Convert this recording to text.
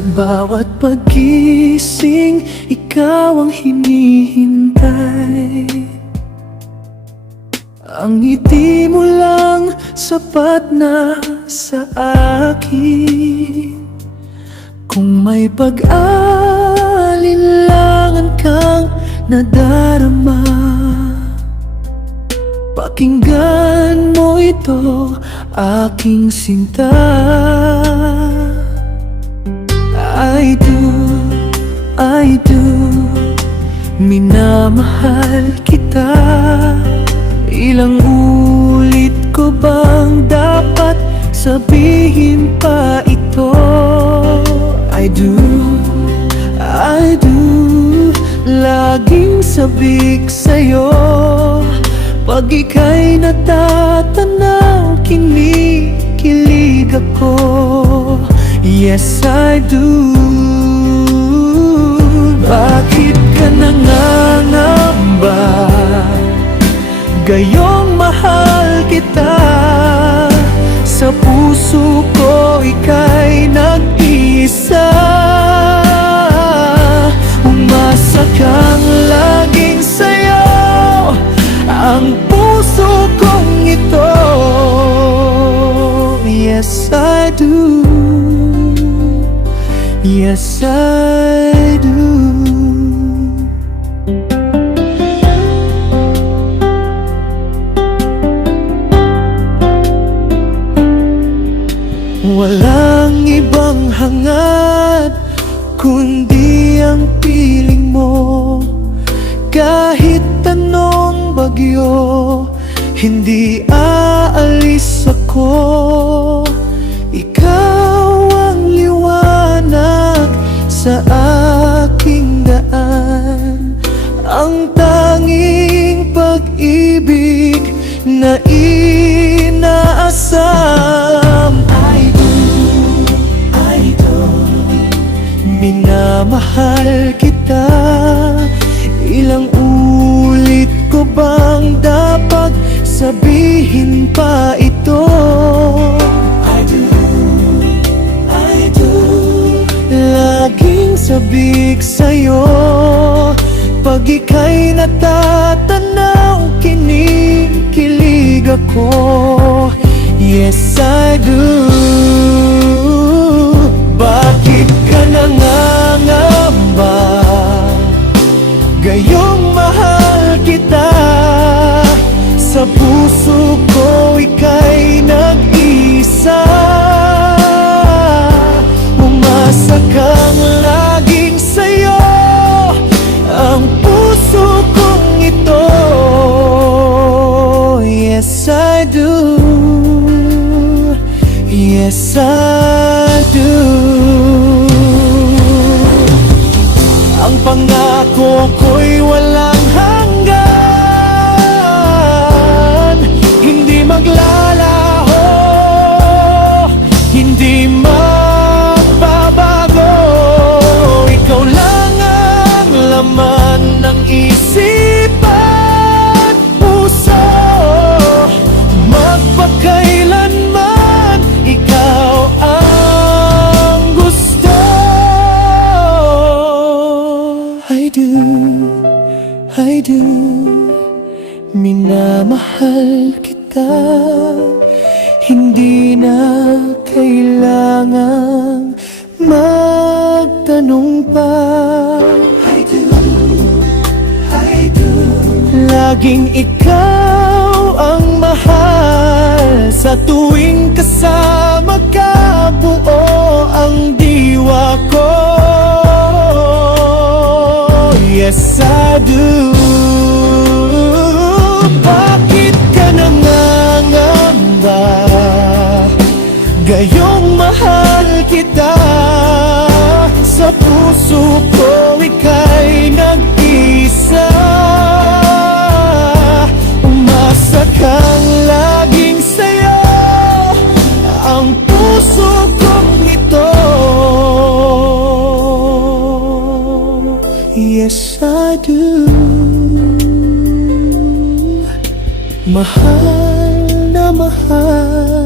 Sa bawat paggising, ikaw ang hinihintay. Ang ngiti mo lang sapat na sa akin. Kung may pag-alinlangan kang nadarama, pakinggan mo ito, aking sinta. I do, minamahal kita. Ilang ulit ko bang dapat sabihin pa ito? I do, laging sabik sa'yo. Pag ika'y natatanaw, kinikilig ako. Yes, I do. Bakit ka nangangamba? Gayong mahal kita. Sa puso ko ika'y nag-iisa. Umasa kang laging sa'yo ang puso kong ito. Yes, I do. Yes, I do. Walang ibang hangad kundi ang piling mo. Kahit anong bagyo, hindi aalis ako. Ikaw ang liwanag sa aking daan, ang tanging pag-ibig na inaasam. I do, minamahal kita. Ilang ulit ko bang dapat sabihin pa ito? I do, laging sabik sa'yo. Pag ika'y natatanaw, kinikilig ako. Yes, I do. Bakit ka nangangamba? Gayong mahal kita. Sa puso ko ika'y nag-isa. Umasa kang laging sa'yo ang puso kong ito. Yes, I do. Yes, I do. Ang pangako ko'y walang hanggan, hindi maglalaho, hindi magbabago. Ikaw lang ang laman ng isipan, puso. Magpakailanman ikaw ang gusto. I do, minamahal kita. Hindi na kailangang magtanong pa. I do, laging ikaw ang mahal. Sa tuwing kasama ka, buo ang diwa ko. Yes, I do. Bakit ka nangangamba? Gayong mahal kita. Sa puso ko ika'y nag-isa. Umasa kang laging sa'yo ang puso kong ito. Yes, I do. Mahal na mahal